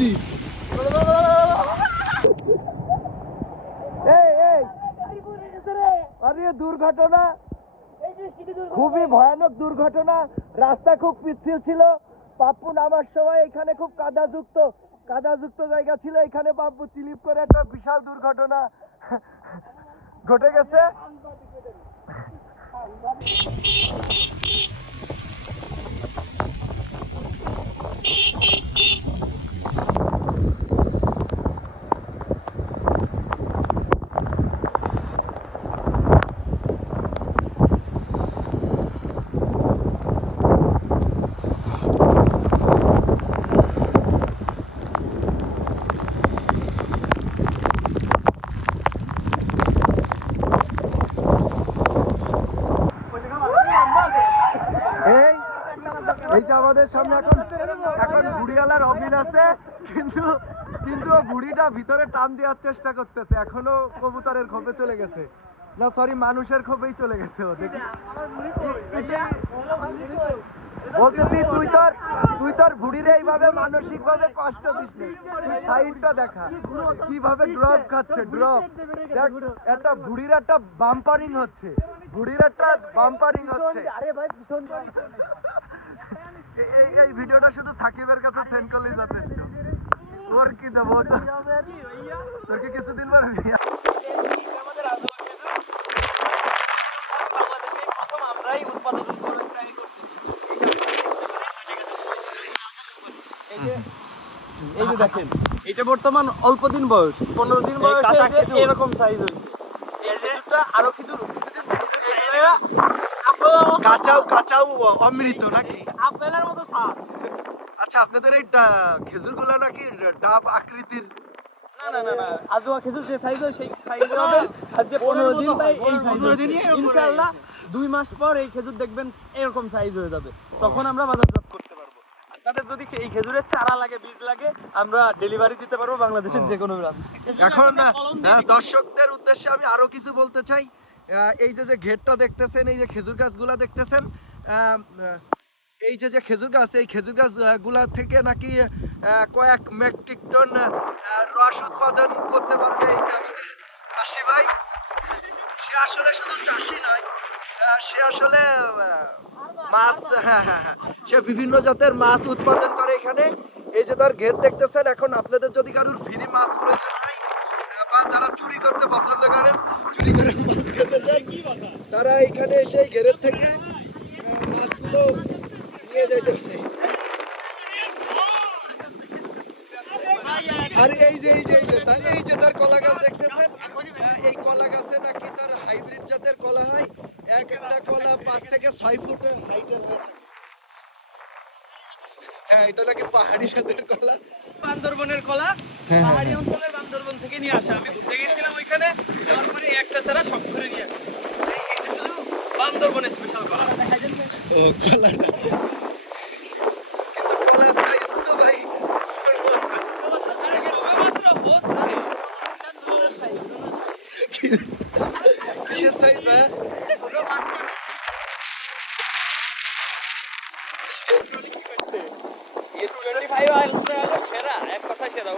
করছি। আরে দুর্ঘটনা, খুবই ভয়ানক দুর্ঘটনা। রাস্তা খুব পিচ্ছিল ছিল। পাপ্পু নামার সময় এখানে খুব কাদাযুক্ত জায়গা ছিল। এখানে পাপ্পু স্লিপ করে একটা বিশাল দুর্ঘটনা ঘটে গেছে। এই এই যে আমাদের সামনে এখন ঘুড়িওয়ালার অবিন আছে, কিন্তু কিন্তু ও ঘুড়িটা ভিতরে টান দেওয়ার চেষ্টা করতেছে। এখনো কবুতরের খোপে চলে গেছে, না সরি মানুষের খোপেই চলে গেছে ও। দেখি বলতেছি, তুই তোর ঘুড়িরে এইভাবে মানসিক ভাবে কষ্ট দিস নি। তুই সাইডটা দেখা কিভাবে ড্রপ খাচ্ছে, ড্রপ দেখ। একটা ঘুড়ির একটা বাম্পারিং হচ্ছে, আরে ভাই ভীষণ। এই ভিডিওটা শুধু সাকিবের কাছে সেন্ড করলেই যথেষ্ট। ওর কি দেবো, তোর কি কিছুদিন পর আমরাই উৎপাদন করে ট্রাই করতেছি। এই যে দেখেন, এটা বর্তমান অল্প দিন বয়স, 15 দিন বয়সে এরকম সাইজ হয়েছে। এই খেজুরটা আরো কাঁচাও অমৃত নাকি? আপেলের মতো স্বাদ। আচ্ছা, আপনাদের এই খেজুর গুলা নাকি ডাব আকৃতির? না, আজোয়া খেজুর যে সাইজ হয় সেই সাইজ হবে। আজকে 15 দিন তাই এই সাইজ। ইনশাআল্লাহ 2 মাস পর এই খেজুর দেখবেন এরকম সাইজ হয়ে যাবে। তখন আমরা বাজারজাত করতে পারবো। আপনাদের যদি এই খেজুরের চারা লাগে, বীজ লাগে, আমরা ডেলিভারি দিতে পারবো বাংলাদেশের যে কোনো প্রান্তে। এখন দর্শকদের উদ্দেশ্যে আমি আরো কিছু বলতে চাই। এই যে ঘেরটা দেখতেছেন, এই যে খেজুর গাছগুলা দেখতেছেন, এই যে খেজুর গাছ, এই খেজুর গাছ গুলা থেকে নাকি কয়েক মেট্রিক টন রস উৎপাদন করতে পারবে এই যে আমাদের চাষি ভাই। সে আসলে শুধু চাষি নয়, সে আসলে মাছ, সে বিভিন্ন জাতের মাছ উৎপাদন করে এখানে। এই যে তার ঘের দেখতেছেন। এখন আপনাদের যদি কারোর ফ্রি মাছ প্রয়োজন হয়, বা যারা চুরি করতে পছন্দ করেন, চুরি করে মাছ খেতে চান, তারা এখানে এসে ঘেরের থেকে মাছগুলো নিয়ে যাইতে পারে। আর এই যে তার কলা গাছ দেখতেছেন, এই কলা গাছে নাকি তার হাইব্রিড জাতের কলা হয়। এক একটা কলা 5 থেকে 6 ফুট হাইটের হয়ে থাকে। হ্যাঁ, এটা নাকি পাহাড়ি জাতের কলা, বান্দরবনের কলা, পাহাড়ি অঞ্চলের বান্দরবন থেকে নিয়ে আসা। আমি ঘুরতে গেছিলাম ওইখানে, যাওয়ার পরে একটা ছাড়া সব করে নিয়ে আসা। এটা শুধু বান্দরবনের স্পেশাল কলা। ও কলাটা কিন্তু কলার সাইজ তো ভাই কিসের সাইজ ভাই? সেরা, এক কথা সেরা।